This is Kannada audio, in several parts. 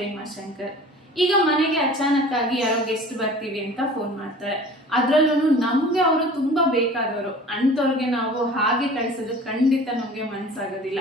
ಪ್ರೇಮಾ ಶಂಕರ್. ಈಗ ಮನೆಗೆ ಅಚಾನಕ್ ಆಗಿ ಯಾರೋ ಗೆಸ್ಟ್ ಬರ್ತೀವಿ ಅಂತ ಫೋನ್ ಮಾಡ್ತಾರೆ. ಅದ್ರಲ್ಲೂ ನಮ್ಗೆ ಅವರು ತುಂಬಾ ಬೇಕಾದವರು, ಅಂತವ್ರಿಗೆ ನಾವು ಹಾಗೆ ಕಳ್ಸೋದು ಖಂಡಿತ ನಮ್ಗೆ ಮನ್ಸಾಗೋದಿಲ್ಲ.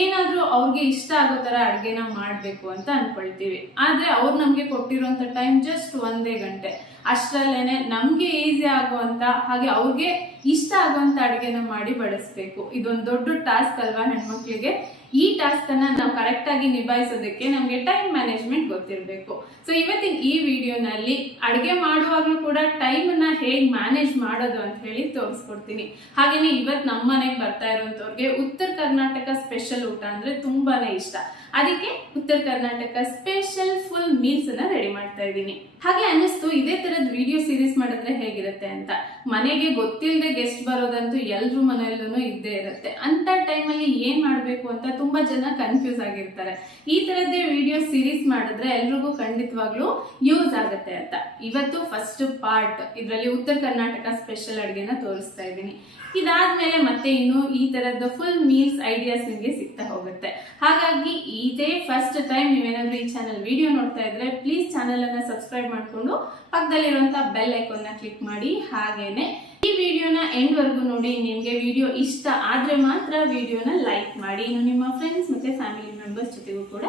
ಏನಾದ್ರೂ ಅವ್ರಿಗೆ ಇಷ್ಟ ಆಗೋ ತರ ಅಡ್ಗೆನ ಮಾಡ್ಬೇಕು ಅಂತ ಅನ್ಕೊಳ್ತೀವಿ. ಆದ್ರೆ ಅವ್ರು ನಮ್ಗೆ ಕೊಟ್ಟಿರುವಂತ ಟೈಮ್ ಜಸ್ಟ್ 1 ಗಂಟೆ. ಅಷ್ಟರಲ್ಲೇನೆ ನಮ್ಗೆ ಈಸಿ ಆಗುವಂತ ಹಾಗೆ ಅವ್ರಿಗೆ ಇಷ್ಟ ಆಗುವಂತ ಅಡ್ಗೆನ ಮಾಡಿ ಬಡಿಸ್ಬೇಕು. ಇದೊಂದು ದೊಡ್ಡ ಟಾಸ್ಕ್ ಅಲ್ವಾ ಹೆಣ್ಮಕ್ಳಿಗೆ. ಈ ಟಾಸ್ಕ್ ಅನ್ನ ನಾವು ಕರೆಕ್ಟ್ ಆಗಿ ನಿಭಾಯಿಸೋದಕ್ಕೆ ನಮ್ಗೆ ಟೈಮ್ ಮ್ಯಾನೇಜ್ಮೆಂಟ್ ಗೊತ್ತಿರಬೇಕು. ಸೊ ಇವತ್ತಿನ ಈ ವಿಡಿಯೋನಲ್ಲಿ ಅಡ್ಗೆ ಮಾಡುವಾಗ್ಲೂ ಕೂಡ ಟೈಮ್ ಅನ್ನ ಹೇಗ್ ಮ್ಯಾನೇಜ್ ಮಾಡೋದು ಅಂತ ಹೇಳಿ ತೋರಿಸ್ಕೊಡ್ತೀನಿ. ಹಾಗೇನೆ ಇವತ್ತು ನಮ್ಮ ಮನೆಗೆ ಬರ್ತಾ ಇರುವಂತವ್ರಿಗೆ ಉತ್ತರ ಕರ್ನಾಟಕ ಸ್ಪೆಷಲ್ ಊಟ ಅಂದ್ರೆ ತುಂಬಾನೇ ಇಷ್ಟ. ಅದಕ್ಕೆ ಉತ್ತರ ಕರ್ನಾಟಕ ಸ್ಪೆಷಲ್ ಫುಲ್ ಮೀಲ್ಸ್ ಅನ್ನ ರೆಡಿ ಮಾಡ್ತಾ ಇದ್ದೀನಿ. ಹಾಗೆ ಅನ್ನಿಸ್ತು ಇದೇ ತರದ ವಿಡಿಯೋ ಸೀರೀಸ್ ಮಾಡಿದ್ರೆ ಹೇಗಿರುತ್ತೆ ಅಂತ. ಮನೆಗೆ ಗೊತ್ತಿಲ್ಲದೆ ಗೆಸ್ಟ್ ಬರೋದಂತೂ ಎಲ್ರೂ ಮನೆಯಲ್ಲೂ ಇದ್ದೇ ಇರುತ್ತೆ. ಅಂತ ಟೈಮಲ್ಲಿ ಏನ್ ಮಾಡ್ಬೇಕು ಅಂತ ತುಂಬಾ ಜನ ಕನ್ಫ್ಯೂಸ್ ಆಗಿರ್ತಾರೆ. ಈ ತರದ್ದೇ ವಿಡಿಯೋ ಸೀರೀಸ್ ಮಾಡಿದ್ರೆ ಎಲ್ರಿಗೂ ಖಂಡಿತವಾಗ್ಲೂ ಯೂಸ್ ಆಗುತ್ತೆ ಅಂತ ಇವತ್ತು ಫಸ್ಟ್ ಪಾರ್ಟ್ ಇದರಲ್ಲಿ ಉತ್ತರ ಕರ್ನಾಟಕ ಸ್ಪೆಷಲ್ ಅಡ್ಗೆನ ತೋರಿಸ್ತಾ ಇದ್ದೀನಿ. ಇದಾದ್ಮೇಲೆ ಮತ್ತೆ ಇನ್ನು ಈ ತರದ ಫುಲ್ ಮೀಲ್ಸ್ ಐಡಿಯಾಸ್ ನಿಮಗೆ ಸಿಗ್ತಾ ಹೋಗುತ್ತೆ. ಹಾಗಾಗಿ ಇದೇ ಫಸ್ಟ್ ಟೈಮ್ ನೀವೇನಾದ್ರೂ ಈ ಚಾನಲ್ ವಿಡಿಯೋ ನೋಡ್ತಾ ಇದ್ರೆ ಪ್ಲೀಸ್ ಚಾನಲ್ ಅನ್ನ ಸಬ್ಸ್ಕ್ರೈಬ್ ಮಾಡ್ಕೊಂಡು ಪಕ್ಕದಲ್ಲಿರುವಂತಹ ಬೆಲ್ ಐಕಾನ್ ನ ಕ್ಲಿಕ್ ಮಾಡಿ. ಹಾಗೇನೆ ಈ ವಿಡಿಯೋನ ಎಂಡ್ ವರ್ಗು ನೋಡಿ. ನಿಮ್ಗೆ ವಿಡಿಯೋ ಇಷ್ಟ ಆದ್ರೆ ಮಾತ್ರ ವಿಡಿಯೋನ ಲೈಕ್ ಮಾಡಿ. ಇನ್ನು ನಿಮ್ಮ ಫ್ರೆಂಡ್ಸ್ ಮತ್ತೆ ಫ್ಯಾಮಿಲಿ ಮೆಂಬರ್ಸ್ ಜೊತೆಗೂ ಕೂಡ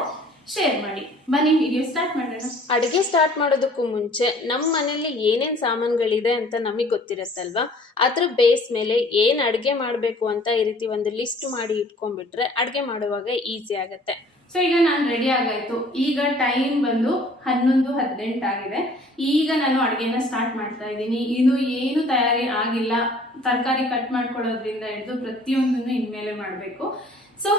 ಶೇರ್ ಮಾಡಿ. ಬನ್ನಿ ವಿಡಿಯೋ ಸ್ಟಾರ್ಟ್ ಮಾಡೋಣ. ಅಡುಗೆ ಸ್ಟಾರ್ಟ್ ಮಾಡೋದಕ್ಕೂ ಮುಂಚೆ ನಮ್ಮ ಮನೇಲಿ ಏನೇನ್ ಸಾಮಾನುಗಳಿದೆ ಅಂತ ನಮಗೆ ಗೊತ್ತಿರತ್ತಲ್ವಾ. ಅದ್ರ ಬೇಸ್ ಮೇಲೆ ಏನ್ ಅಡುಗೆ ಮಾಡಬೇಕು ಅಂತ ಈ ರೀತಿ ಒಂದು ಲಿಸ್ಟ್ ಮಾಡಿ ಇಟ್ಕೊಂಡ್ಬಿಟ್ರೆ ಅಡುಗೆ ಮಾಡುವಾಗ ಈಸಿ ಆಗತ್ತೆ. ಸೊ ಈಗ ನಾನು ರೆಡಿ ಆಗಾಯ್ತು. ಈಗ ಟೈಮ್ ಬಂದು 11:18 ಆಗಿದೆ. ಈಗ ನಾನು ಅಡುಗೆನ ಸ್ಟಾರ್ಟ್ ಮಾಡ್ತಾ ಇದ್ದೀನಿ. ಇದು ಏನು ತಯಾರಿ ಆಗಿಲ್ಲ. ತರಕಾರಿ ಕಟ್ ಮಾಡ್ಕೊಳ್ಳೋದ್ರಿಂದ ಹಿಡಿದು ಪ್ರತಿಯೊಂದನ್ನು ಇನ್ಮೇಲೆ ಮಾಡಬೇಕು. ಸೊ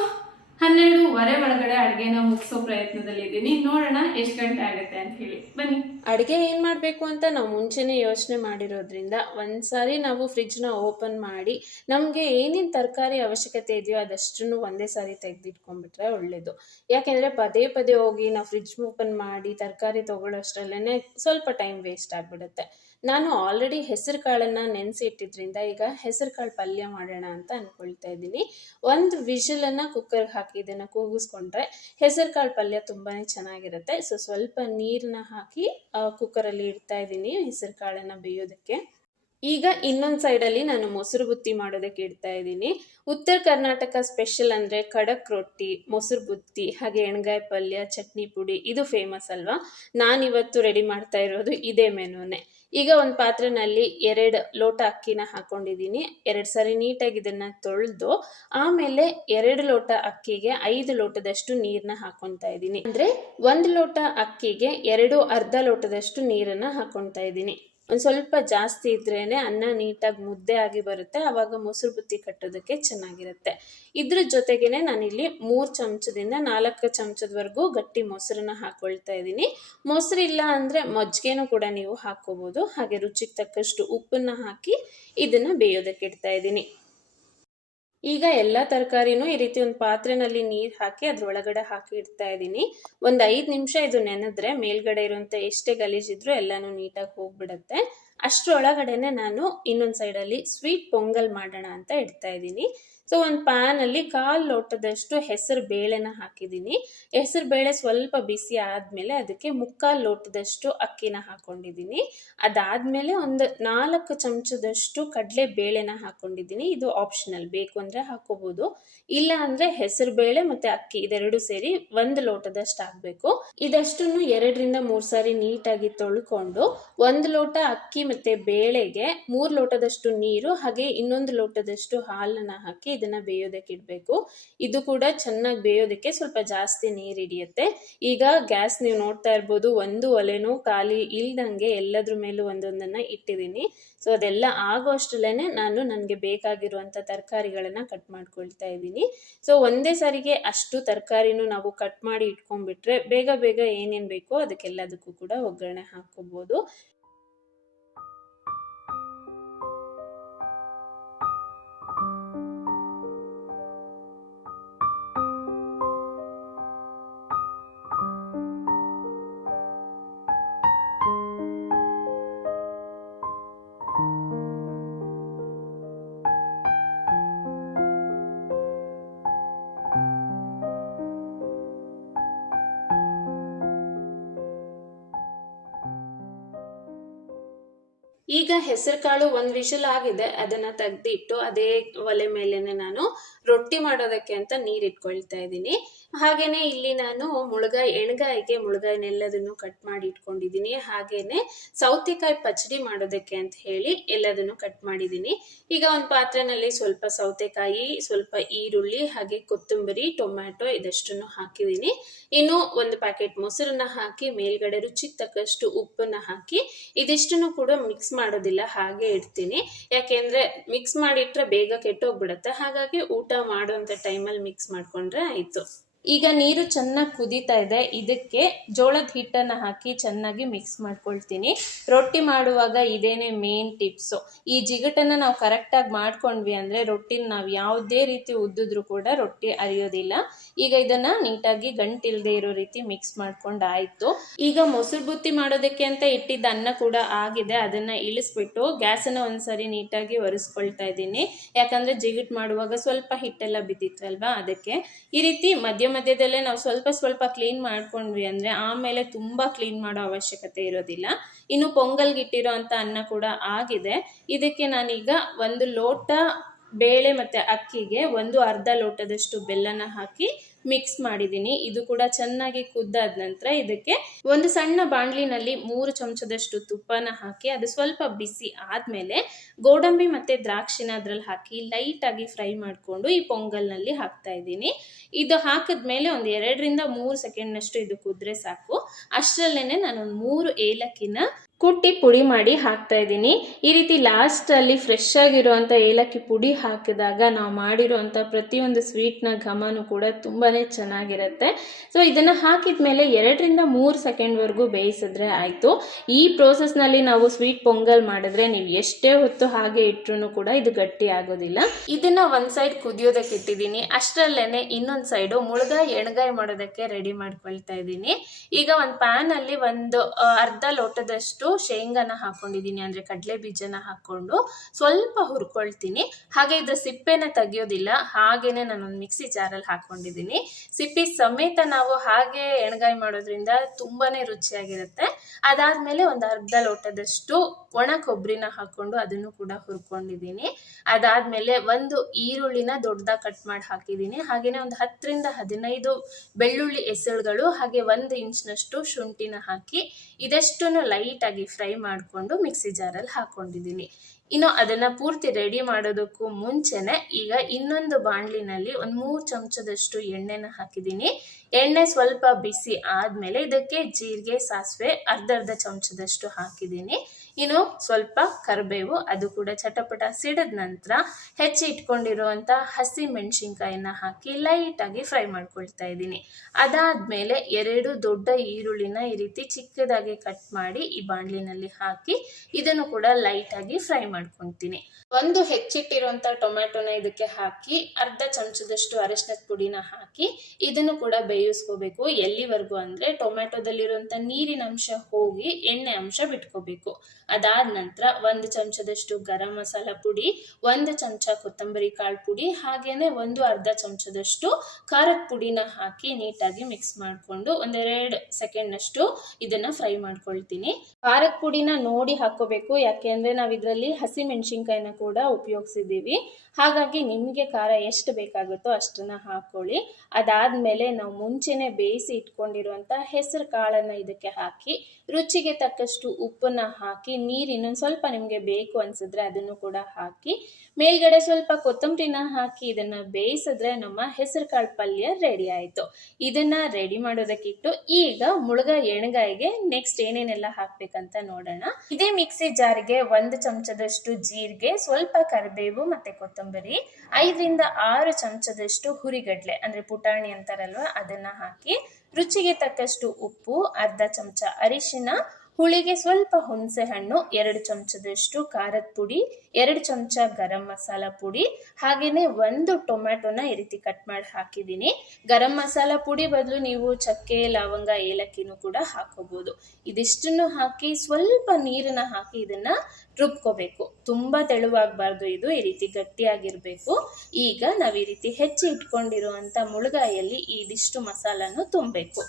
12:15 ಒಳಗಡೆ ಅಡ್ಗೆನ ಮುಗಿಸೋ ಪ್ರಯತ್ನದಲ್ಲಿ ಇದ್ದೀನಿ. ನೋಡೋಣ ಎಷ್ಟು ಗಂಟೆ ಆಗುತ್ತೆ ಅಂತ ಹೇಳಿ. ಬನ್ನಿ. ಅಡುಗೆ ಏನ್ ಮಾಡ್ಬೇಕು ಅಂತ ನಾವು ಮುಂಚೆನೆ ಯೋಚನೆ ಮಾಡಿರೋದ್ರಿಂದ ಒಂದ್ಸಾರಿ ನಾವು ಫ್ರಿಜ್ನ ಓಪನ್ ಮಾಡಿ ನಮ್ಗೆ ಏನೇನ್ ತರಕಾರಿ ಅವಶ್ಯಕತೆ ಇದೆಯೋ ಅದಷ್ಟನ್ನು ಒಂದೇ ಸಾರಿ ತೆಗೆದಿಟ್ಕೊಂಡ್ಬಿಟ್ರೆ ಒಳ್ಳೇದು. ಯಾಕೆಂದ್ರೆ ಪದೇ ಪದೇ ಹೋಗಿ ನಾವು ಫ್ರಿಜ್ ಓಪನ್ ಮಾಡಿ ತರಕಾರಿ ತಗೊಳ್ಳೋಷ್ಟ್ರಲ್ಲೇನೆ ಸ್ವಲ್ಪ ಟೈಮ್ ವೇಸ್ಟ್ ಆಗ್ಬಿಡುತ್ತೆ. ನಾನು ಆಲ್ರೆಡಿ ಹೆಸರು ಕಾಳನ್ನ ನೆನೆಸಿ ಇಟ್ಟಿದ್ರಿಂದ ಈಗ ಹೆಸರು ಕಾಳು ಪಲ್ಯ ಮಾಡೋಣ ಅಂತ ಅನ್ಕೊಳ್ತಾ ಇದ್ದೀನಿ. ಒಂದು ವಿಷಲನ್ನ ಕುಕ್ಕರ್ಗೆ ಹಾಕಿ ಇದನ್ನ ಕೂಗಿಸ್ಕೊಂಡ್ರೆ ಹೆಸರು ಕಾಳು ಪಲ್ಯ ತುಂಬಾನೇ ಚೆನ್ನಾಗಿರುತ್ತೆ. ಸೊ ಸ್ವಲ್ಪ ನೀರನ್ನ ಹಾಕಿ ಕುಕ್ಕರಲ್ಲಿ ಇಡ್ತಾ ಇದ್ದೀನಿ ಹೆಸರು ಕಾಳನ್ನ ಬೇಯೋದಕ್ಕೆ. ಈಗ ಇನ್ನೊಂದು ಸೈಡಲ್ಲಿ ನಾನು ಮೊಸರು ಬುತ್ತಿ ಮಾಡೋದಕ್ಕೆ ಇಡ್ತಾ ಇದ್ದೀನಿ. ಉತ್ತರ ಕರ್ನಾಟಕ ಸ್ಪೆಷಲ್ ಅಂದರೆ ಖಡಕ್ ರೊಟ್ಟಿ, ಮೊಸರು ಬುತ್ತಿ, ಹಾಗೆ ಎಣ್ಗಾಯಿ ಪಲ್ಯ, ಚಟ್ನಿ ಪುಡಿ ಇದು ಫೇಮಸ್ ಅಲ್ವಾ. ನಾನಿವತ್ತು ರೆಡಿ ಮಾಡ್ತಾ ಇರೋದು ಇದೇ ಮೆನುನೇ. ಈಗ ಒಂದು ಪಾತ್ರೆನಲ್ಲಿ 2 ಲೋಟ ಅಕ್ಕಿನ ಹಾಕೊಂಡಿದ್ದೀನಿ. 2 ಸಾರಿ ನೀಟಾಗಿ ಇದನ್ನ ತೊಳೆದು ಆಮೇಲೆ 2 ಲೋಟ ಅಕ್ಕಿಗೆ 5 ಲೋಟದಷ್ಟು ನೀರನ್ನ ಹಾಕೊತಾ ಇದ್ದೀನಿ. ಅಂದ್ರೆ 1 ಲೋಟ ಅಕ್ಕಿಗೆ 2 ಅರ್ಧ ಲೋಟದಷ್ಟು ನೀರನ್ನ ಹಾಕೊತಾ ಇದ್ದೀನಿ. ಒಂದು ಸ್ವಲ್ಪ ಜಾಸ್ತಿ ಇದ್ರೇನೆ ಅನ್ನ ನೀಟಾಗಿ ಮುದ್ದೆ ಆಗಿ ಬರುತ್ತೆ. ಆವಾಗ ಮೊಸರು ಬುತ್ತಿ ಕಟ್ಟೋದಕ್ಕೆ ಚೆನ್ನಾಗಿರುತ್ತೆ. ಇದ್ರ ಜೊತೆಗೇನೆ ನಾನಿಲ್ಲಿ 3 ಚಮಚದಿಂದ 4 ಚಮಚದವರೆಗೂ ಗಟ್ಟಿ ಮೊಸರನ್ನ ಹಾಕೊಳ್ತಾ ಇದ್ದೀನಿ. ಮೊಸರು ಇಲ್ಲ ಅಂದ್ರೆ ಮಜ್ಜಿಗೆನೂ ಕೂಡ ನೀವು ಹಾಕೋಬಹುದು. ಹಾಗೆ ರುಚಿಗೆ ತಕ್ಕಷ್ಟು ಉಪ್ಪನ್ನ ಹಾಕಿ ಇದನ್ನ ಬೇಯೋದಕ್ಕೆ ಇಡ್ತಾ ಇದ್ದೀನಿ. ಈಗ ಎಲ್ಲ ತರಕಾರಿನೂ ಈ ರೀತಿ ಒಂದು ಪಾತ್ರೆನಲ್ಲಿ ನೀರು ಹಾಕಿ ಅದ್ರೊಳಗಡೆ ಹಾಕಿ ಇಡ್ತಾ ಇದ್ದೀನಿ. ಒಂದು 5 ನಿಮಿಷ ಇದು ನೆನೆದ್ರೆ ಮೇಲ್ಗಡೆ ಇರುವಂಥ ಎಷ್ಟೇ ಗಲೀಜಿದ್ರು ಎಲ್ಲಾನು ನೀಟಾಗಿ ಹೋಗ್ಬಿಡುತ್ತೆ. ಅಷ್ಟರೊಳಗಡೆನೆ ನಾನು ಇನ್ನೊಂದು ಸೈಡಲ್ಲಿ ಸ್ವೀಟ್ ಪೊಂಗಲ್ ಮಾಡೋಣ ಅಂತ ಇಡ್ತಾ ಇದ್ದೀನಿ. ಸೊ ಒಂದು ಪ್ಯಾನಲ್ಲಿ 1/4 ಲೋಟದಷ್ಟು ಹೆಸರು ಬೇಳೆನ ಹಾಕಿದ್ದೀನಿ. ಹೆಸರು ಬೇಳೆ ಸ್ವಲ್ಪ ಬಿಸಿ ಆದಮೇಲೆ ಅದಕ್ಕೆ 3/4 ಲೋಟದಷ್ಟು ಅಕ್ಕಿನ ಹಾಕೊಂಡಿದ್ದೀನಿ. ಅದಾದಮೇಲೆ ಒಂದು 4 ಚಮಚದಷ್ಟು ಕಡಲೆ ಬೇಳೆನ ಹಾಕೊಂಡಿದ್ದೀನಿ. ಇದು ಆಪ್ಷನಲ್, ಬೇಕು ಅಂದರೆ ಹಾಕೋಬಹುದು. ಇಲ್ಲ ಅಂದರೆ ಹೆಸರು ಬೇಳೆ ಮತ್ತು ಅಕ್ಕಿ ಇದೆರಡು ಸೇರಿ 1 ಲೋಟದಷ್ಟು ಆಗಬೇಕು. ಇದಷ್ಟನ್ನು 2ರಿಂದ 3 ಸಾರಿ ನೀಟಾಗಿ ತೊಳ್ಕೊಂಡು 1 ಲೋಟ ಅಕ್ಕಿ ಮತ್ತು ಬೇಳೆಗೆ 3 ಲೋಟದಷ್ಟು ನೀರು ಹಾಗೆ 1 ಲೋಟದಷ್ಟು ಹಾಲನ್ನು ಹಾಕಿ ಇದನ್ನ ಬೇಯೋದಕ್ಕೆ ಇಡಬೇಕು. ಇದು ಕೂಡ ಚೆನ್ನಾಗಿ ಬೇಯೋದಕ್ಕೆ ಸ್ವಲ್ಪ ಜಾಸ್ತಿ ನೀರು ಹಿಡಿಯುತ್ತೆ. ಈಗ ಗ್ಯಾಸ್ ನೀವು ನೋಡ್ತಾ ಇರ್ಬೋದು, ಒಂದು ಒಲೆನೂ ಖಾಲಿ ಇಲ್ದಂಗೆ ಎಲ್ಲದ್ರ ಮೇಲೂ ಒಂದೊಂದನ್ನ ಇಟ್ಟಿದ್ದೀನಿ. ಸೊ ಅದೆಲ್ಲ ಆಗೋ ಅಷ್ಟರಲ್ಲೇನೆ ನಾನು ನನಗೆ ಬೇಕಾಗಿರುವಂಥ ತರಕಾರಿಗಳನ್ನ ಕಟ್ ಮಾಡ್ಕೊಳ್ತಾ ಇದ್ದೀನಿ. ಸೊ ಒಂದೇ ಸಾರಿಗೆ ಅಷ್ಟು ತರಕಾರಿನೂ ನಾವು ಕಟ್ ಮಾಡಿ ಇಟ್ಕೊಂಡ್ಬಿಟ್ರೆ ಬೇಗ ಬೇಗ ಏನೇನು ಬೇಕೋ ಅದಕ್ಕೆಲ್ಲದಕ್ಕೂ ಕೂಡ ಒಗ್ಗರಣೆ ಹಾಕೋಬಹುದು. ಈಗ ಹೆಸರು ಕಾಳು ಒಂದು ವಿಷಲ್ ಆಗಿದೆ, ಅದನ್ನ ತೆಗ್ದಿಟ್ಟು ಅದೇ ಒಲೆ ಮೇಲೆನೆ ನಾನು ರೊಟ್ಟಿ ಮಾಡೋದಕ್ಕೆ ಅಂತ ನೀರು ಇಟ್ಕೊಳ್ತಾ ಇದ್ದೀನಿ. ಹಾಗೇನೆ ಇಲ್ಲಿ ನಾನು ಎಣ್ಗಾಯಿಗೆ ಮುಳುಗಾಯಿನೆಲ್ಲದನ್ನು ಕಟ್ ಮಾಡಿ ಇಟ್ಕೊಂಡಿದ್ದೀನಿ. ಹಾಗೇನೆ ಸೌತೆಕಾಯಿ ಪಚ್ಚಡಿ ಮಾಡೋದಕ್ಕೆ ಅಂತ ಹೇಳಿ ಎಲ್ಲದನ್ನು ಕಟ್ ಮಾಡಿದ್ದೀನಿ. ಈಗ ಒಂದು ಪಾತ್ರೆನಲ್ಲಿ ಸ್ವಲ್ಪ ಸೌತೆಕಾಯಿ, ಸ್ವಲ್ಪ ಈರುಳ್ಳಿ, ಹಾಗೆ ಕೊತ್ತಂಬರಿ, ಟೊಮ್ಯಾಟೊ ಇದಷ್ಟನ್ನು ಹಾಕಿದ್ದೀನಿ. ಇನ್ನು ಒಂದು ಪ್ಯಾಕೆಟ್ ಮೊಸರನ್ನ ಹಾಕಿ ಮೇಲ್ಗಡೆ ರುಚಿಗೆ ತಕ್ಕಷ್ಟು ಉಪ್ಪನ್ನ ಹಾಕಿ ಇದಿಷ್ಟನ್ನು ಕೂಡ ಮಿಕ್ಸ್ ಮಾಡೋದಿಲ್ಲ, ಹಾಗೆ ಇಡ್ತೀನಿ. ಯಾಕೆಂದ್ರೆ ಮಿಕ್ಸ್ ಮಾಡಿಟ್ರೆ ಬೇಗ ಕೆಟ್ಟೋಗ್ಬಿಡುತ್ತೆ. ಹಾಗಾಗಿ ಊಟ ಮಾಡುವಂತ ಟೈಮಲ್ಲಿ ಮಿಕ್ಸ್ ಮಾಡ್ಕೊಂಡ್ರೆ ಆಯ್ತು. ಈಗ ನೀರು ಚೆನ್ನಾಗಿ ಕುದೀತಾ ಇದೆ. ಇದಕ್ಕೆ ಜೋಳದ ಹಿಟ್ಟನ್ನು ಹಾಕಿ ಚೆನ್ನಾಗಿ ಮಿಕ್ಸ್ ಮಾಡ್ಕೊಳ್ತೀನಿ. ರೊಟ್ಟಿ ಮಾಡುವಾಗ ಇದೇನೆ ಮೇನ್ ಟಿಪ್ಸು. ಈ ಜಿಗಟನ್ನು ನಾವು ಕರೆಕ್ಟಾಗಿ ಮಾಡ್ಕೊಂಡ್ವಿ ಅಂದರೆ ರೊಟ್ಟಿನ ನಾವು ಯಾವುದೇ ರೀತಿ ಉದ್ದಿದ್ರೂ ಕೂಡ ರೊಟ್ಟಿ ಅರಿಯೋದಿಲ್ಲ. ಈಗ ಇದನ್ನು ನೀಟಾಗಿ ಗಂಟಿಲ್ಲದೆ ಇರೋ ರೀತಿ ಮಿಕ್ಸ್ ಮಾಡ್ಕೊಂಡು ಆಯಿತು. ಈಗ ಮೊಸರು ಬುತ್ತಿ ಮಾಡೋದಕ್ಕೆ ಅಂತ ಇಟ್ಟಿದ್ದ ಅನ್ನ ಕೂಡ ಆಗಿದೆ. ಅದನ್ನು ಇಳಿಸ್ಬಿಟ್ಟು ಗ್ಯಾಸನ್ನು ಒಂದ್ಸರಿ ನೀಟಾಗಿ ಒರೆಸ್ಕೊಳ್ತಾ ಇದ್ದೀನಿ. ಯಾಕಂದರೆ ಜಿಗಟ್ ಮಾಡುವಾಗ ಸ್ವಲ್ಪ ಹಿಟ್ಟೆಲ್ಲ ಬಿದ್ದಿತ್ತಲ್ವಾ, ಅದಕ್ಕೆ ಈ ರೀತಿ ಮಧ್ಯದಲ್ಲೇ ನಾವು ಸ್ವಲ್ಪ ಕ್ಲೀನ್ ಮಾಡ್ಕೊಂಡ್ವಿ ಅಂದರೆ ಆಮೇಲೆ ತುಂಬ ಕ್ಲೀನ್ ಮಾಡೋ ಅವಶ್ಯಕತೆ ಇರೋದಿಲ್ಲ. ಇನ್ನು ಪೊಂಗಲ್ಗೆ ಇಟ್ಟಿರೋ ಅಂತ ಅನ್ನ ಕೂಡ ಆಗಿದೆ. ಇದಕ್ಕೆ ನಾನೀಗ 1 ಲೋಟ ಬೇಳೆ ಮತ್ತು ಅಕ್ಕಿಗೆ ಅರ್ಧ ಲೋಟದಷ್ಟು ಬೆಲ್ಲನ ಹಾಕಿ ಮಿಕ್ಸ್ ಮಾಡಿದ್ದೀನಿ. ಇದು ಕೂಡ ಚೆನ್ನಾಗಿ ಕುದ್ದಾದ ನಂತರ ಇದಕ್ಕೆ ಒಂದು ಸಣ್ಣ ಬಾಣಲಿನಲ್ಲಿ 3 ಚಮಚದಷ್ಟು ತುಪ್ಪನ ಹಾಕಿ ಅದು ಸ್ವಲ್ಪ ಬಿಸಿ ಆದಮೇಲೆ ಗೋಡಂಬಿ ಮತ್ತು ದ್ರಾಕ್ಷಿನ ಅದ್ರಲ್ಲಿ ಹಾಕಿ ಲೈಟಾಗಿ ಫ್ರೈ ಮಾಡಿಕೊಂಡು ಈ ಪೊಂಗಲ್ನಲ್ಲಿ ಹಾಕ್ತಾ ಇದ್ದೀನಿ. ಇದು ಹಾಕಿದ್ಮೇಲೆ ಒಂದು 2ರಿಂದ 3 ಸೆಕೆಂಡ್ನಷ್ಟು ಇದು ಕುದ್ರೆ ಸಾಕು. ಅಷ್ಟರಲ್ಲೇನೆ ನಾನು 3 ಏಲಕ್ಕಿನ ಕುಟ್ಟಿ ಪುಡಿ ಮಾಡಿ ಹಾಕ್ತಾ ಇದ್ದೀನಿ. ಈ ರೀತಿ ಲಾಸ್ಟಲ್ಲಿ ಫ್ರೆಶ್ ಆಗಿರುವಂಥ ಏಲಕ್ಕಿ ಪುಡಿ ಹಾಕಿದಾಗ ನಾವು ಮಾಡಿರುವಂಥ ಪ್ರತಿಯೊಂದು ಸ್ವೀಟ್ನ ಘಮನೂ ಕೂಡ ತುಂಬಾ ಚೆನ್ನಾಗಿರುತ್ತೆ. ಸೊ ಇದನ್ನು ಹಾಕಿದ ಮೇಲೆ 2ರಿಂದ 3 ಸೆಕೆಂಡ್ವರೆಗೂ ಬೇಯಿಸಿದ್ರೆ ಆಯಿತು. ಈ ಪ್ರೋಸೆಸ್ನಲ್ಲಿ ನಾವು ಸ್ವೀಟ್ ಪೊಂಗಲ್ ಮಾಡಿದ್ರೆ ನೀವು ಎಷ್ಟೇ ಹೊತ್ತು ಹಾಗೆ ಇಟ್ಟರು ಕೂಡ ಇದು ಗಟ್ಟಿ ಆಗೋದಿಲ್ಲ. ಇದನ್ನು ಒಂದು ಸೈಡ್ ಕುದಿಯೋದಕ್ಕೆ ಇಟ್ಟಿದ್ದೀನಿ. ಅಷ್ಟರಲ್ಲೇನೆ ಇನ್ನೊಂದು ಸೈಡು ಎಣ್ಗಾಯಿ ಮಾಡೋದಕ್ಕೆ ರೆಡಿ ಮಾಡ್ಕೊಳ್ತಾ ಇದ್ದೀನಿ. ಈಗ ಒಂದು ಪ್ಯಾನಲ್ಲಿ ಅರ್ಧ ಲೋಟದಷ್ಟು ಶೇಂಗಾನ ಹಾಕೊಂಡಿದ್ದೀನಿ, ಅಂದ್ರೆ ಕಡಲೆ ಬೀಜನ ಹಾಕೊಂಡು ಸ್ವಲ್ಪ ಹುರ್ಕೊಳ್ತೀನಿ. ಹಾಗೆ ಇದ್ರ ಸಿಪ್ಪೆನ ತೆಗಿಯೋದಿಲ್ಲ, ಹಾಗೇನೆ ನಾನೊಂದು ಮಿಕ್ಸಿ ಜಾರಲ್ಲಿ ಹಾಕೊಂಡಿದ್ದೀನಿ. ಸಿಪ್ಪೆ ಸಮೇತ ನಾವು ಹಾಗೆ ಎಣ್ಗಾಯಿ ಮಾಡೋದ್ರಿಂದ ತುಂಬಾನೇ ರುಚಿಯಾಗಿರುತ್ತೆ. ಅದಾದ್ಮೇಲೆ ಒಂದು ಅರ್ಧ ಲೋಟದಷ್ಟು ಒಣ ಕೊಬ್ಬರಿನ ಹಾಕೊಂಡು ಅದನ್ನು ಕೂಡ ಹುರ್ಕೊಂಡಿದ್ದೀನಿ. ಅದಾದ್ಮೇಲೆ 1 ಈರುಳ್ಳಿನ ದೊಡ್ಡದಾಗಿ ಕಟ್ ಮಾಡಿ ಹಾಕಿದ್ದೀನಿ. ಹಾಗೇನೆ ಒಂದು 10ರಿಂದ 15 ಬೆಳ್ಳುಳ್ಳಿ ಎಸಳುಗಳು, ಹಾಗೆ 1 ಇಂಚ್ನಷ್ಟು ಶುಂಠಿನ ಹಾಕಿ ಇದಷ್ಟನ್ನು ಲೈಟಾಗಿ ಫ್ರೈ ಮಾಡಿಕೊಂಡು ಮಿಕ್ಸಿ ಜಾರಲ್ಲಿ ಹಾಕೊಂಡಿದ್ದೀನಿ. ಇನ್ನು ಅದನ್ನು ಪೂರ್ತಿ ರೆಡಿ ಮಾಡೋದಕ್ಕೂ ಮುಂಚೆನೆ ಈಗ ಇನ್ನೊಂದು ಬಾಣಲಿನಲ್ಲಿ 3 ಚಮಚದಷ್ಟು ಎಣ್ಣೆನ ಹಾಕಿದ್ದೀನಿ. ಎಣ್ಣೆ ಸ್ವಲ್ಪ ಬಿಸಿ ಆದಮೇಲೆ ಇದಕ್ಕೆ ಜೀರಿಗೆ, ಸಾಸಿವೆ ಅರ್ಧ ಚಮಚದಷ್ಟು ಹಾಕಿದ್ದೀನಿ. ಇನ್ನು ಸ್ವಲ್ಪ ಕರಿಬೇವು, ಅದು ಕೂಡ ಚಟಪಟ ಸಿಡಿದ ನಂತರ ಹೆಚ್ಚಿ ಇಟ್ಕೊಂಡಿರುವಂಥ ಹಸಿ ಮೆಣಸಿನ್ಕಾಯಿನ ಹಾಕಿ ಲೈಟಾಗಿ ಫ್ರೈ ಮಾಡ್ಕೊಳ್ತಾ ಇದ್ದೀನಿ. ಅದಾದಮೇಲೆ 2 ದೊಡ್ಡ ಈರುಳ್ಳಿನ ಈ ರೀತಿ ಚಿಕ್ಕದಾಗಿ ಕಟ್ ಮಾಡಿ ಈ ಬಾಣಲಿನಲ್ಲಿ ಹಾಕಿ ಇದನ್ನು ಕೂಡ ಲೈಟಾಗಿ ಫ್ರೈ ಮಾಡ್ಕೊತೀನಿ. 1 ಹೆಚ್ಚಿಟ್ಟಿರುವಂಥ ಟೊಮ್ಯಾಟೊನ ಇದಕ್ಕೆ ಹಾಕಿ ಅರ್ಧ ಚಮಚದಷ್ಟು ಅರಿಶಿನದ ಪುಡಿನ ಹಾಕಿ ಇದನ್ನು ಕೂಡ ಬೇಯಿಸ್ಕೋಬೇಕು. ಎಲ್ಲಿವರೆಗೂ ಅಂದರೆ ಟೊಮ್ಯಾಟೊದಲ್ಲಿರುವಂಥ ನೀರಿನ ಅಂಶ ಹೋಗಿ ಎಣ್ಣೆ ಅಂಶ ಬಿಟ್ಕೋಬೇಕು. ಅದಾದ ನಂತರ 1 ಚಮಚದಷ್ಟು ಗರಂ ಮಸಾಲ ಪುಡಿ, 1 ಚಮಚ ಕೊತ್ತಂಬರಿ ಕಾಳು ಪುಡಿ, ಹಾಗೇನೆ ಅರ್ಧ ಚಮಚದಷ್ಟು ಖಾರದ ಪುಡಿನ ಹಾಕಿ ನೀಟಾಗಿ ಮಿಕ್ಸ್ ಮಾಡಿಕೊಂಡು 1-2 ಸೆಕೆಂಡ್ನಷ್ಟು ಇದನ್ನ ಫ್ರೈ ಮಾಡ್ಕೊಳ್ತೀನಿ. ಖಾರದ ಪುಡಿನ ನೋಡಿ ಹಾಕೋಬೇಕು, ಯಾಕೆ ಅಂದರೆ ನಾವು ಇದರಲ್ಲಿ ಹಸಿ ಮೆಣಸಿನ್ಕಾಯಿನ ಕೂಡ ಉಪಯೋಗಿಸಿದ್ದೀವಿ. ಹಾಗಾಗಿ ನಿಮಗೆ ಖಾರ ಎಷ್ಟು ಬೇಕಾಗುತ್ತೋ ಅಷ್ಟನ್ನ ಹಾಕೊಳ್ಳಿ. ಅದಾದಮೇಲೆ ನಾವು ಮುಂಚೆನೆ ಬೇಯಿಸಿ ಇಟ್ಕೊಂಡಿರುವಂಥ ಹೆಸರು ಕಾಳನ್ನು ಇದಕ್ಕೆ ಹಾಕಿ ರುಚಿಗೆ ತಕ್ಕಷ್ಟು ಉಪ್ಪನ್ನ ಹಾಕಿ ನೀರು ಇನ್ನೊಂದು ಸ್ವಲ್ಪ ನಿಮಗೆ ಬೇಕು ಅನ್ಸಿದ್ರೆ ಅದನ್ನು ಕೂಡ ಹಾಕಿ ಮೇಲ್ಗಡೆ ಸ್ವಲ್ಪ ಕೊತ್ತಂಬರಿನ ಹಾಕಿ ಇದನ್ನ ಬೇಯಿಸಿದ್ರೆ ನಮ್ಮ ಹೆಸರು ಕಾಳು ಪಲ್ಯ ರೆಡಿ ಆಯಿತು. ಇದನ್ನ ರೆಡಿ ಮಾಡೋದಕ್ಕಿಟ್ಟು ಈಗ ಎಣ್ಗಾಯಿಗೆ ನೆಕ್ಸ್ಟ್ ಏನೇನೆಲ್ಲ ಹಾಕ್ಬೇಕಂತ ನೋಡೋಣ. ಇದೇ ಮಿಕ್ಸಿ ಜಾರಿಗೆ 1 ಚಮಚದಷ್ಟು ಜೀರಿಗೆ, ಸ್ವಲ್ಪ ಕರಿಬೇವು ಮತ್ತೆ ಕೊತ್ತಂಬರಿ, 5ರಿಂದ 6 ಚಮಚದಷ್ಟು ಹುರಿಗಡ್ಲೆ ಅಂದ್ರೆ ಪುಟಾಣಿ ಅಂತಾರಲ್ವ ಅದನ್ನ ಹಾಕಿ ರುಚಿಗೆ ತಕ್ಕಷ್ಟು ಉಪ್ಪು, ಅರ್ಧ ಚಮಚ ಅರಿಶಿನ, ಹುಳಿಗೆ ಸ್ವಲ್ಪ ಹುಣಸೆ ಹಣ್ಣು, 2 ಚಮಚದಷ್ಟು ಖಾರದ ಪುಡಿ, 2 ಚಮಚ ಗರಂ ಮಸಾಲ ಪುಡಿ, ಹಾಗೇನೆ 1 ಟೊಮ್ಯಾಟೊನ ಈ ರೀತಿ ಕಟ್ ಮಾಡಿ ಹಾಕಿದ್ದೀನಿ. ಗರಂ ಮಸಾಲ ಪುಡಿ ಬದಲು ನೀವು ಚಕ್ಕೆ, ಲವಂಗ, ಏಲಕ್ಕಿನೂ ಕೂಡ ಹಾಕೋಬಹುದು. ಇದಿಷ್ಟನ್ನು ಹಾಕಿ ಸ್ವಲ್ಪ ನೀರನ್ನ ಹಾಕಿ ಇದನ್ನ ರುಬ್ಕೋಬೇಕು. ತುಂಬಾ ತೆಳುವಾಗಬಾರ್ದು, ಇದು ಈ ರೀತಿ ಗಟ್ಟಿಯಾಗಿರ್ಬೇಕು. ಈಗ ನಾವು ಈ ರೀತಿ ಹೆಚ್ಚಿ ಇಟ್ಕೊಂಡಿರುವಂತ ಮುಳುಗಾಯಲ್ಲಿ ಇದಿಷ್ಟು ಮಸಾಲನ್ನು ತುಂಬಬೇಕು.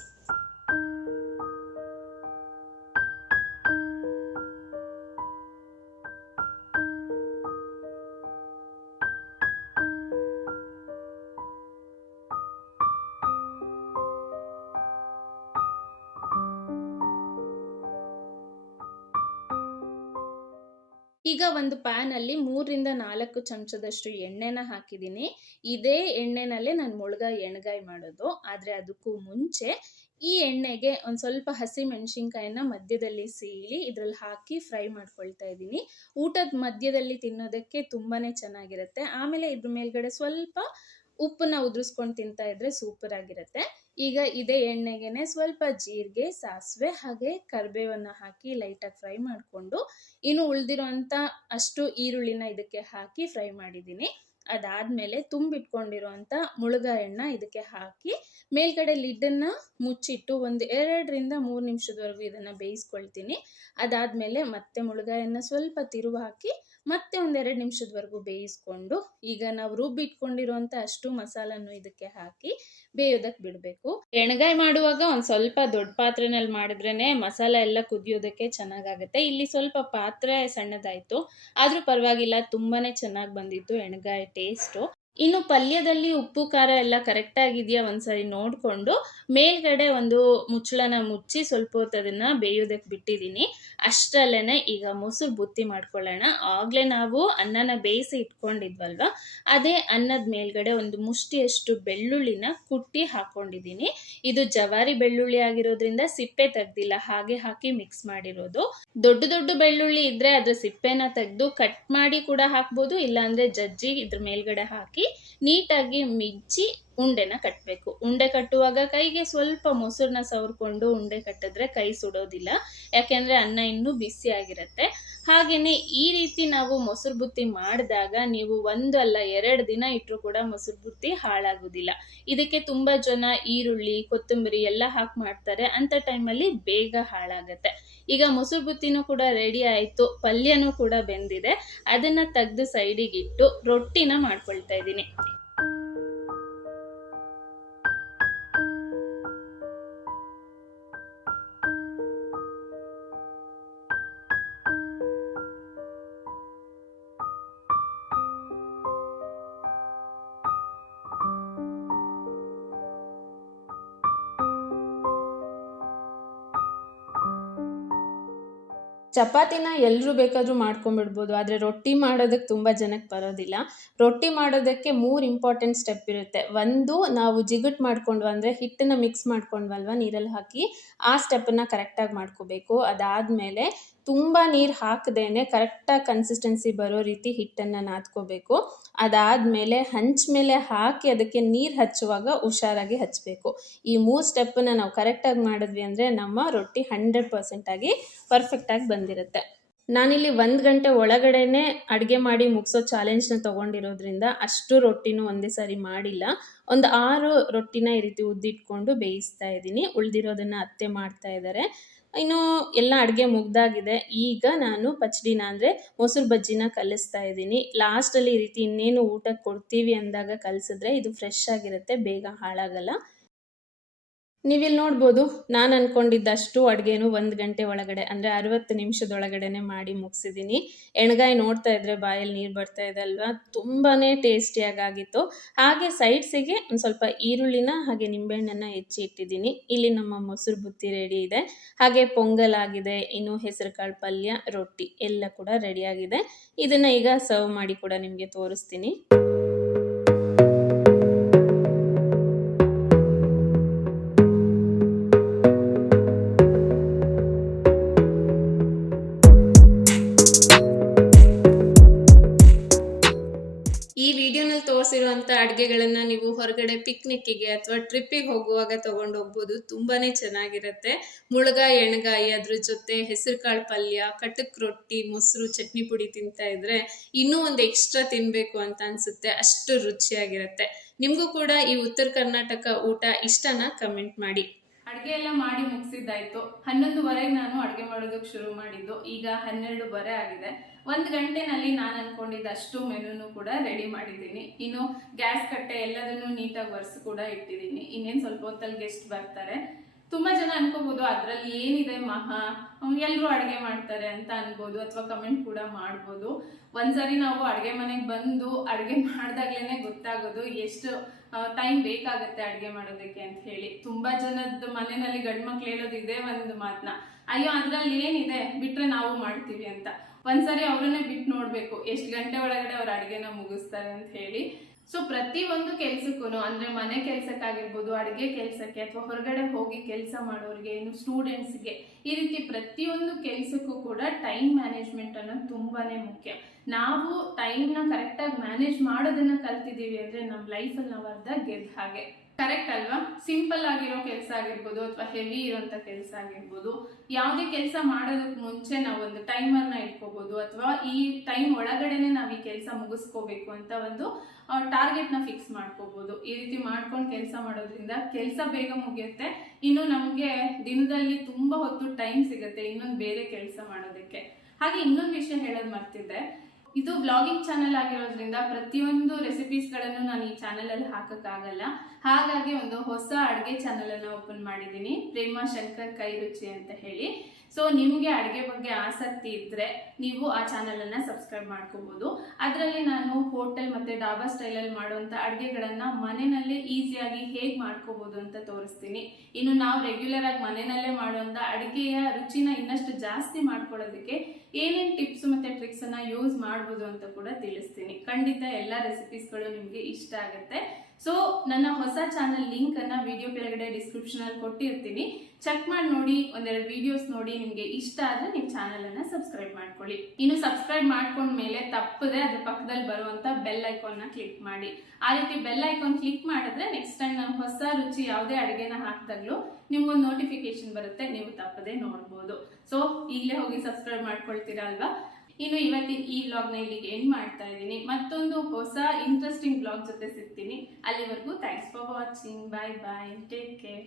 ಈಗ ಒಂದು ಪ್ಯಾನಲ್ಲಿ 3-4 ಚಮಚದಷ್ಟು ಎಣ್ಣೆನ ಹಾಕಿದ್ದೀನಿ. ಇದೇ ಎಣ್ಣೆನಲ್ಲೇ ನಾನು ಮುಳುಗಾಯಿ ಎಣ್ಗಾಯಿ ಮಾಡೋದು. ಆದರೆ ಅದಕ್ಕೂ ಮುಂಚೆ ಈ ಎಣ್ಣೆಗೆ ಒಂದು ಸ್ವಲ್ಪ ಹಸಿ ಮೆಣಸಿನ್ಕಾಯಿನ ಮಧ್ಯದಲ್ಲಿ ಸೀಳಿ ಇದರಲ್ಲಿ ಹಾಕಿ ಫ್ರೈ ಮಾಡ್ಕೊಳ್ತಾ ಇದ್ದೀನಿ. ಊಟದ ಮಧ್ಯದಲ್ಲಿ ತಿನ್ನೋದಕ್ಕೆ ತುಂಬಾ ಚೆನ್ನಾಗಿರುತ್ತೆ. ಆಮೇಲೆ ಇದ್ರ ಮೇಲ್ಗಡೆ ಸ್ವಲ್ಪ ಉಪ್ಪನ್ನ ಉದುರಿಸ್ಕೊಂಡು ತಿಂತಾ ಇದ್ರೆ ಸೂಪರ್ ಆಗಿರುತ್ತೆ. ಈಗ ಇದೇ ಎಣ್ಣೆಗೆನೆ ಸ್ವಲ್ಪ ಜೀರಿಗೆ, ಸಾಸಿವೆ ಹಾಗೆ ಕರಿಬೇವನ್ನ ಹಾಕಿ ಲೈಟಾಗಿ ಫ್ರೈ ಮಾಡಿಕೊಂಡು ಇನ್ನು ಉಳಿದಿರೋಂಥ ಅಷ್ಟು ಈರುಳ್ಳಿನ ಇದಕ್ಕೆ ಹಾಕಿ ಫ್ರೈ ಮಾಡಿದ್ದೀನಿ. ಅದಾದಮೇಲೆ ತುಂಬಿಟ್ಕೊಂಡಿರೋಂಥ ಮುಳುಗಾಯನ್ನ ಇದಕ್ಕೆ ಹಾಕಿ ಮೇಲ್ಗಡೆ ಲಿಡ್ಡನ್ನು ಮುಚ್ಚಿಟ್ಟು ಒಂದು 2-3 ನಿಮಿಷದವರೆಗೂ ಇದನ್ನು ಬೇಯಿಸ್ಕೊಳ್ತೀನಿ. ಅದಾದಮೇಲೆ ಮತ್ತೆ ಮುಳುಗಾಯನ್ನು ಸ್ವಲ್ಪ ತಿರುವು ಹಾಕಿ ಮತ್ತೆ ಒಂದು 2 ನಿಮಿಷದವರೆಗೂ ಬೇಯಿಸ್ಕೊಂಡು ಈಗ ನಾವು ರುಬ್ಬಿಟ್ಕೊಂಡಿರೋಂಥ ಅಷ್ಟು ಮಸಾಲನ್ನು ಇದಕ್ಕೆ ಹಾಕಿ ಬೇಯೋದಕ್ಕೆ ಬಿಡಬೇಕು. ಎಣ್ಗಾಯಿ ಮಾಡುವಾಗ ಒಂದು ಸ್ವಲ್ಪ ದೊಡ್ಡ ಪಾತ್ರೆನಲ್ಲಿ ಮಾಡಿದ್ರೇ ಮಸಾಲೆ ಎಲ್ಲ ಕುದಿಯೋದಕ್ಕೆ ಚೆನ್ನಾಗಾಗುತ್ತೆ. ಇಲ್ಲಿ ಸ್ವಲ್ಪ ಪಾತ್ರೆ ಸಣ್ಣದಾಯಿತು, ಆದರೂ ಪರವಾಗಿಲ್ಲ, ತುಂಬಾ ಚೆನ್ನಾಗಿ ಬಂದಿತ್ತು ಎಣ್ಗಾಯಿ ಟೇಸ್ಟು. ಇನ್ನು ಪಲ್ಯದಲ್ಲಿ ಉಪ್ಪು ಖಾರ ಎಲ್ಲ ಕರೆಕ್ಟಾಗಿದೆಯಾ ಒಂದ್ಸರಿ ನೋಡಿಕೊಂಡು ಮೇಲ್ಗಡೆ ಒಂದು ಮುಚ್ಚಳನ ಮುಚ್ಚಿ ಸ್ವಲ್ಪ ಹೊತ್ತು ಅದನ್ನು ಬೇಯೋದಕ್ಕೆ ಬಿಟ್ಟಿದ್ದೀನಿ. ಅಷ್ಟರಲ್ಲೇ ಈಗ ಮೊಸರು ಬುತ್ತಿ ಮಾಡ್ಕೊಳ್ಳೋಣ. ಆಗಲೇ ನಾವು ಅನ್ನನ ಬೇಯಿಸಿ ಇಟ್ಕೊಂಡಿದ್ವಲ್ವ, ಅದೇ ಅನ್ನದ ಮೇಲ್ಗಡೆ ಒಂದು ಮುಷ್ಟಿಯಷ್ಟು ಬೆಳ್ಳುಳ್ಳಿನ ಕುಟ್ಟಿ ಹಾಕ್ಕೊಂಡಿದ್ದೀನಿ. ಇದು ಜವಾರಿ ಬೆಳ್ಳುಳ್ಳಿ ಆಗಿರೋದ್ರಿಂದ ಸಿಪ್ಪೆ ತೆಗ್ದಿಲ್ಲ, ಹಾಗೆ ಹಾಕಿ ಮಿಕ್ಸ್ ಮಾಡಿರೋದು. ದೊಡ್ಡ ದೊಡ್ಡ ಬೆಳ್ಳುಳ್ಳಿ ಇದ್ದರೆ ಅದ್ರ ಸಿಪ್ಪೆನ ತೆಗೆದು ಕಟ್ ಮಾಡಿ ಕೂಡ ಹಾಕ್ಬೋದು, ಇಲ್ಲಾಂದರೆ ಜಜ್ಜಿ ಇದ್ರ ಮೇಲ್ಗಡೆ ಹಾಕಿ ನೀಟಾಗಿ ಮಿಜ್ಜಿ ಉಂಡೆನ ಕಟ್ಟಬೇಕು. ಉಂಡೆ ಕಟ್ಟುವಾಗ ಕೈಗೆ ಸ್ವಲ್ಪ ಮೊಸರನ್ನ ಸವರ್ಕೊಂಡು ಉಂಡೆ ಕಟ್ಟಿದ್ರೆ ಕೈ ಸುಡೋದಿಲ್ಲ, ಯಾಕೆಂದರೆ ಅನ್ನ ಇನ್ನೂ ಬಿಸಿಯಾಗಿರುತ್ತೆ. ಹಾಗೆಯೇ ಈ ರೀತಿ ನಾವು ಮೊಸರು ಬುತ್ತಿ ಮಾಡಿದಾಗ ನೀವು 1 ಅಲ್ಲ 2 ದಿನ ಇಟ್ಟರು ಕೂಡ ಮೊಸರು ಬುತ್ತಿ ಹಾಳಾಗೋದಿಲ್ಲ. ಇದಕ್ಕೆ ತುಂಬ ಜನ ಈರುಳ್ಳಿ, ಕೊತ್ತಂಬರಿ ಎಲ್ಲ ಹಾಕಿ ಮಾಡ್ತಾರೆ, ಅಂಥ ಟೈಮಲ್ಲಿ ಬೇಗ ಹಾಳಾಗತ್ತೆ. ಈಗ ಮೊಸರು ಬುತ್ತಿನೂ ಕೂಡ ರೆಡಿ ಆಯಿತು, ಪಲ್ಯನೂ ಕೂಡ ಬೆಂದಿದೆ. ಅದನ್ನು ತೆಗೆದು ಸೈಡಿಗಿಟ್ಟು ರೊಟ್ಟಿನ ಮಾಡ್ಕೊಳ್ತಾ ಇದ್ದೀನಿ. ಚಪಾತಿನ ಎಲ್ಲರೂ ಬೇಕಾದರೂ ಮಾಡ್ಕೊಂಡ್ಬಿಡ್ಬೋದು, ಆದರೆ ರೊಟ್ಟಿ ಮಾಡೋದಕ್ಕೆ ತುಂಬ ಜನಕ್ಕೆ ಬರೋದಿಲ್ಲ. ರೊಟ್ಟಿ ಮಾಡೋದಕ್ಕೆ 3 ಇಂಪಾರ್ಟೆಂಟ್ ಸ್ಟೆಪ್ ಇರುತ್ತೆ. ಒಂದು, ನಾವು ಜಿಗುಟ್ ಮಾಡ್ಕೊಂಡ್ವು ಅಂದರೆ ಹಿಟ್ಟನ್ನು ಮಿಕ್ಸ್ ಮಾಡ್ಕೊಂಡ್ವಲ್ವ ನೀರಲ್ಲಿ ಹಾಕಿ, ಆ ಸ್ಟೆಪ್ಪನ್ನು ಕರೆಕ್ಟಾಗಿ ಮಾಡ್ಕೋಬೇಕು. ಅದಾದಮೇಲೆ ತುಂಬ ನೀರು ಹಾಕದೇನೆ ಕರೆಕ್ಟಾಗಿ ಕನ್ಸಿಸ್ಟೆನ್ಸಿ ಬರೋ ರೀತಿ ಹಿಟ್ಟನ್ನು ನಾದ್ಕೋಬೇಕು. ಅದಾದಮೇಲೆ ಹಂಚ ಮೇಲೆ ಹಾಕಿ ಅದಕ್ಕೆ ನೀರು ಹಚ್ಚುವಾಗ ಹುಷಾರಾಗಿ ಹಚ್ಚಬೇಕು. ಈ 3 ಸ್ಟೆಪ್ಪನ್ನು ನಾವು ಕರೆಕ್ಟಾಗಿ ಮಾಡಿದ್ವಿ ಅಂದರೆ ನಮ್ಮ ರೊಟ್ಟಿ 100% ಆಗಿ ಪರ್ಫೆಕ್ಟಾಗಿ ಬಂದಿರುತ್ತೆ. ನಾನಿಲ್ಲಿ 1 ಗಂಟೆ ಒಳಗಡೆನೆ ಅಡುಗೆ ಮಾಡಿ ಮುಗಿಸೋ ಚಾಲೆಂಜ್ನ ತೊಗೊಂಡಿರೋದ್ರಿಂದ ಅಷ್ಟು ರೊಟ್ಟಿನೂ ಒಂದೇ ಸಾರಿ ಮಾಡಿಲ್ಲ. ಒಂದು 6 ರೊಟ್ಟಿನ ಈ ರೀತಿ ಉದ್ದಿಟ್ಕೊಂಡು ಬೇಯಿಸ್ತಾ ಇದ್ದೀನಿ. ಉಳಿದಿರೋದನ್ನು ಅತ್ತೆ ಮಾಡ್ತಾ ಇದ್ದಾರೆ. ಇನ್ನು ಎಲ್ಲ ಅಡುಗೆ ಮುಗ್ದಾಗಿದೆ. ಈಗ ನಾನು ಪಚಡಿನ ಅಂದರೆ ಮೊಸರು ಬಜ್ಜಿನ ಕಲಿಸ್ತಾ ಇದ್ದೀನಿ. ಲಾಸ್ಟಲ್ಲಿ ಈ ರೀತಿ ಇನ್ನೇನು ಊಟಕ್ಕೆ ಕೊಡ್ತೀವಿ ಅಂದಾಗ ಕಲಿಸಿದ್ರೆ ಇದು ಫ್ರೆಶ್ ಆಗಿರುತ್ತೆ, ಬೇಗ ಹಾಳಾಗಲ್ಲ. ನೀವಿಲ್ಲಿ ನೋಡ್ಬೋದು, ನಾನು ಅಂದ್ಕೊಂಡಿದ್ದಷ್ಟು ಅಡುಗೆನೂ 1 ಗಂಟೆ ಒಳಗಡೆ ಅಂದರೆ 60 ನಿಮಿಷದೊಳಗಡೆ ಮಾಡಿ ಮುಗಿಸಿದ್ದೀನಿ. ಎಣ್ಗಾಯಿ ನೋಡ್ತಾ ಇದ್ದರೆ ಬಾಯಲ್ಲಿ ನೀರು ಬರ್ತಾ ಇದೆ ಅಲ್ವಾ, ತುಂಬಾ ಟೇಸ್ಟಿಯಾಗಿತ್ತು. ಹಾಗೆ ಸೈಡ್ಸಿಗೆ ಒಂದು ಸ್ವಲ್ಪ ಈರುಳ್ಳಿನ ಹಾಗೆ ನಿಂಬೆಹಣ್ಣನ್ನು ಹೆಚ್ಚಿ ಇಟ್ಟಿದ್ದೀನಿ. ಇಲ್ಲಿ ನಮ್ಮ ಮೊಸರು ಬುತ್ತಿ ರೆಡಿ ಇದೆ, ಹಾಗೆ ಪೊಂಗಲ್ ಆಗಿದೆ, ಇನ್ನು ಹೆಸರುಕಾಳು ಪಲ್ಯ, ರೊಟ್ಟಿ ಎಲ್ಲ ಕೂಡ ರೆಡಿಯಾಗಿದೆ. ಇದನ್ನು ಈಗ ಸರ್ವ್ ಮಾಡಿ ಕೂಡ ನಿಮಗೆ ತೋರಿಸ್ತೀನಿ. ತೋರಿಸಿರುವಂಥ ಅಡುಗೆಗಳನ್ನು ನೀವು ಹೊರಗಡೆ ಪಿಕ್ನಿಕ್ಕಿಗೆ ಅಥವಾ ಟ್ರಿಪ್ಪಿಗೆ ಹೋಗುವಾಗ ತೊಗೊಂಡು ಹೋಗ್ಬೋದು. ತುಂಬಾ ಚೆನ್ನಾಗಿರುತ್ತೆ. ಮುಳುಗಾಯಿ ಎಣ್ಗಾಯಿ, ಅದ್ರ ಜೊತೆ ಹೆಸರುಕಾಳು ಪಲ್ಯ, ಕಟಕ್ ರೊಟ್ಟಿ, ಮೊಸರು, ಚಟ್ನಿ ಪುಡಿ ತಿಂತಾ ಇದ್ರೆ ಇನ್ನೂ ಒಂದು ಎಕ್ಸ್ಟ್ರಾ ತಿನ್ನಬೇಕು ಅಂತ ಅನಿಸುತ್ತೆ, ಅಷ್ಟು ರುಚಿಯಾಗಿರುತ್ತೆ. ನಿಮಗೂ ಕೂಡ ಈ ಉತ್ತರ ಕರ್ನಾಟಕ ಊಟ ಇಷ್ಟನಾ? ಕಮೆಂಟ್ ಮಾಡಿ. ಅಡುಗೆ ಎಲ್ಲ ಮಾಡಿ ಮುಗಿಸಿದ್ದಾಯ್ತು. 11:30ಗೆ ನಾನು ಅಡುಗೆ ಮಾಡೋದಕ್ಕೆ ಶುರು ಮಾಡಿದ್ದು. ಈಗ 12:30 ಆಗಿದೆ. 1 ಗಂಟೆನಲ್ಲಿ ನಾನು ಅನ್ಕೊಂಡಿದ್ದ ಅಷ್ಟು ಮೆನುನು ಕೂಡ ರೆಡಿ ಮಾಡಿದ್ದೀನಿ. ಇನ್ನು ಗ್ಯಾಸ್ ಕಟ್ಟೆ ಎಲ್ಲದನ್ನು ನೀಟಾಗಿ ಒರೆಸಿ ಕೂಡ ಇಟ್ಟಿದ್ದೀನಿ. ಇನ್ನೇನು ಸ್ವಲ್ಪ ಹೊತ್ತಲ್ಲಿ ಗೆಸ್ಟ್ ಬರ್ತಾರೆ. ತುಂಬಾ ಜನ ಅನ್ಕೋಬಹುದು ಅದ್ರಲ್ಲಿ ಏನಿದೆ ಮಹಾ, ಎಲ್ಲರೂ ಅಡುಗೆ ಮಾಡ್ತಾರೆ ಅಂತ ಅನ್ಬೋದು, ಅಥವಾ ಕಮೆಂಟ್ ಕೂಡ ಮಾಡ್ಬೋದು. ಒಂದ್ಸರಿ ನಾವು ಅಡುಗೆ ಮನೆಗೆ ಬಂದು ಅಡುಗೆ ಮಾಡಿದಾಗ್ಲೇನೆ ಗೊತ್ತಾಗೋದು ಎಷ್ಟು ಟೈಮ್ ಬೇಕಾಗತ್ತೆ ಅಡ್ಗೆ ಮಾಡೋದಕ್ಕೆ ಅಂತ ಹೇಳಿ. ತುಂಬಾ ಜನದ ಮನೆಯಲ್ಲಿ ಗಂಡ್ ಮಕ್ಳು ಹೇಳೋದು ಇದೇ ಒಂದು ಮಾತನ್ನ, ಅಯ್ಯೋ ಅದ್ರಲ್ಲಿ ಏನಿದೆ ಬಿಟ್ರೆ ನಾವು ಮಾಡ್ತೀವಿ ಅಂತ. ಒಂದ್ಸರಿ ಅವ್ರನ್ನೇ ಬಿಟ್ಟು ನೋಡ್ಬೇಕು ಎಷ್ಟು ಗಂಟೆ ಒಳಗಡೆ ಅವ್ರ ಅಡ್ಗೆನ ಮುಗಿಸ್ತಾರೆ ಅಂತ ಹೇಳಿ. ಸೊ ಪ್ರತಿ ಒಂದು ಕೆಲ್ಸಕ್ಕೂ ಅಂದ್ರೆ ಮನೆ ಕೆಲ್ಸಕ್ಕಾಗಿರ್ಬೋದು, ಅಡ್ಗೆ ಕೆಲ್ಸಕ್ಕೆ ಅಥವಾ ಹೊರಗಡೆ ಹೋಗಿ ಕೆಲಸ ಮಾಡೋರಿಗೆ, ಇನ್ನು ಸ್ಟೂಡೆಂಟ್ಸ್ಗೆ, ಈ ರೀತಿ ಪ್ರತಿಯೊಂದು ಕೆಲ್ಸಕ್ಕೂ ಕೂಡ ಟೈಮ್ ಮ್ಯಾನೇಜ್ಮೆಂಟ್ ಅನ್ನೋದು ತುಂಬಾನೇ ಮುಖ್ಯ. ನಾವು ಟೈಮ್ನ ಕರೆಕ್ಟಾಗಿ ಮ್ಯಾನೇಜ್ ಮಾಡೋದನ್ನ ಕಲ್ತಿದೀವಿ ಅಂದ್ರೆ ನಮ್ಮ ಲೈಫಲ್ಲಿ ನಾವು ಅರ್ಧ ಗೆದ್ದ ಹಾಗೆ. ಕರೆಕ್ಟ್ ಅಲ್ವಾ? ಸಿಂಪಲ್ ಆಗಿರೋ ಕೆಲಸ ಆಗಿರ್ಬೋದು ಅಥವಾ ಹೆವಿ ಇರೋಂಥ ಕೆಲಸ ಆಗಿರ್ಬೋದು, ಯಾವುದೇ ಕೆಲಸ ಮಾಡೋದಕ್ಕೆ ಮುಂಚೆ ನಾವು ಒಂದು ಟೈಮರ್ನ ಇಟ್ಕೋಬಹುದು, ಅಥವಾ ಈ ಟೈಮ್ ಒಳಗಡೆನೆ ನಾವು ಈ ಕೆಲಸ ಮುಗಿಸ್ಕೋಬೇಕು ಅಂತ ಒಂದು ಟಾರ್ಗೆಟ್ನ ಫಿಕ್ಸ್ ಮಾಡ್ಕೋಬಹುದು. ಈ ರೀತಿ ಮಾಡ್ಕೊಂಡು ಕೆಲಸ ಮಾಡೋದ್ರಿಂದ ಕೆಲಸ ಬೇಗ ಮುಗಿಯುತ್ತೆ, ಇನ್ನು ನಮಗೆ ದಿನದಲ್ಲಿ ತುಂಬಾ ಹೊತ್ತು ಟೈಮ್ ಸಿಗುತ್ತೆ ಇನ್ನೊಂದು ಬೇರೆ ಕೆಲಸ ಮಾಡೋದಕ್ಕೆ. ಹಾಗೆ ಇನ್ನೊಂದು ವಿಷಯ ಹೇಳೋದು ಮರ್ತಿದ್ದೆ, ಇದು ವ್ಲಾಗಿಂಗ್ ಚಾನೆಲ್ ಆಗಿರೋದ್ರಿಂದ ಪ್ರತಿಯೊಂದು ರೆಸಿಪೀಸ್ಗಳನ್ನು ನಾನು ಈ ಚಾನೆಲ್ ಅಲ್ಲಿ ಹಾಕಕ್ಕಾಗಲ್ಲ. ಹಾಗಾಗಿ ಒಂದು ಹೊಸ ಅಡುಗೆ ಚಾನೆಲ್ ಅನ್ನ ಓಪನ್ ಮಾಡಿದ್ದೀನಿ, ಪ್ರೇಮಾ ಶಂಕರ್ ಕೈ ರುಚಿ ಅಂತ ಹೇಳಿ. ಸೊ ನಿಮ್ಗೆ ಅಡುಗೆ ಬಗ್ಗೆ ಆಸಕ್ತಿ ಇದ್ರೆ ನೀವು ಆ ಚಾನೆಲ್ ಅನ್ನ ಸಬ್ಸ್ಕ್ರೈಬ್ ಮಾಡ್ಕೋಬಹುದು. ಅದರಲ್ಲಿ ನಾನು ಹೋಟೆಲ್ ಮತ್ತೆ ಡಾಬಾ ಸ್ಟೈಲ್ ಅಲ್ಲಿ ಮಾಡುವಂತ ಅಡುಗೆಗಳನ್ನ ಮನೆಯಲ್ಲೇ ಈಸಿಯಾಗಿ ಹೇಗ್ ಮಾಡ್ಕೋಬಹುದು ಅಂತ ತೋರಿಸ್ತೀನಿ. ಇನ್ನು ನಾವು ರೆಗ್ಯುಲರ್ ಆಗಿ ಮನೆಯಲ್ಲೇ ಮಾಡುವಂತ ಅಡುಗೆಯ ರುಚಿನ ಇನ್ನಷ್ಟು ಜಾಸ್ತಿ ಮಾಡ್ಕೊಳ್ಳೋದಕ್ಕೆ ಏನೇನ್ ಟಿಪ್ಸ್ ಮತ್ತೆ ಟ್ರಿಕ್ಸ್ ಅನ್ನ ಯೂಸ್ ಮಾಡಬಹುದು ಅಂತ ಕೂಡ ತಿಳಿಸ್ತೀನಿ. ಖಂಡಿತ ಎಲ್ಲಾ ರೆಸಿಪೀಸ್ಗಳು ನಿಮ್ಗೆ ಇಷ್ಟ ಆಗುತ್ತೆ. ಸೊ ನನ್ನ ಹೊಸ ಚಾನೆಲ್ ಲಿಂಕ್ ಅನ್ನ ವಿಡಿಯೋ ಕೆಳಗಡೆ ಡಿಸ್ಕ್ರಿಪ್ಷನ್ ಅಲ್ಲಿ ಕೊಟ್ಟಿರ್ತೀನಿ, ಚೆಕ್ ಮಾಡಿ ನೋಡಿ. ಒಂದೆರಡು ವಿಡಿಯೋಸ್ ನೋಡಿ, ನಿಮ್ಗೆ ಇಷ್ಟ ಆದ್ರೆ ನೀವು ಚಾನೆಲ್ ಅನ್ನ ಸಬ್ಸ್ಕ್ರೈಬ್ ಮಾಡ್ಕೊಳ್ಳಿ. ಇನ್ನು ಸಬ್ಸ್ಕ್ರೈಬ್ ಮಾಡ್ಕೊಂಡ್ಮೇಲೆ ತಪ್ಪದೆ ಅದ್ರ ಪಕ್ಕದಲ್ಲಿ ಬರುವಂತ ಬೆಲ್ ಐಕಾನ್ ನ ಕ್ಲಿಕ್ ಮಾಡಿ. ಆ ರೀತಿ ಬೆಲ್ ಐಕಾನ್ ಕ್ಲಿಕ್ ಮಾಡಿದ್ರೆ ನೆಕ್ಸ್ಟ್ ಟೈಮ್ ನಾವು ಹೊಸ ರುಚಿ ಯಾವುದೇ ಅಡುಗೆನ ಹಾಕಿದಾಗ್ಲೂ ನಿಮ್ಗೊಂದು ನೋಟಿಫಿಕೇಶನ್ ಬರುತ್ತೆ, ನೀವು ತಪ್ಪದೆ ನೋಡ್ಬೋದು. ಸೊ ಈಗಲೇ ಹೋಗಿ ಸಬ್ಸ್ಕ್ರೈಬ್ ಮಾಡ್ಕೊಳ್ತೀರಾ ಅಲ್ವಾ? ಇನ್ನು ಇವತ್ತಿನ ಈ ವ್ಲಾಗ್ ನ ಇಲ್ಲಿಗೆ ಎಂಡ್ ಮಾಡ್ತಾ ಇದ್ದೀನಿ. ಮತ್ತೊಂದು ಹೊಸ ಇಂಟ್ರೆಸ್ಟಿಂಗ್ ವ್ಲಾಗ್ ಜೊತೆ ಸಿಗ್ತೀನಿ. ಅಲ್ಲಿವರೆಗೂ thanks for watching. Bye bye, take care.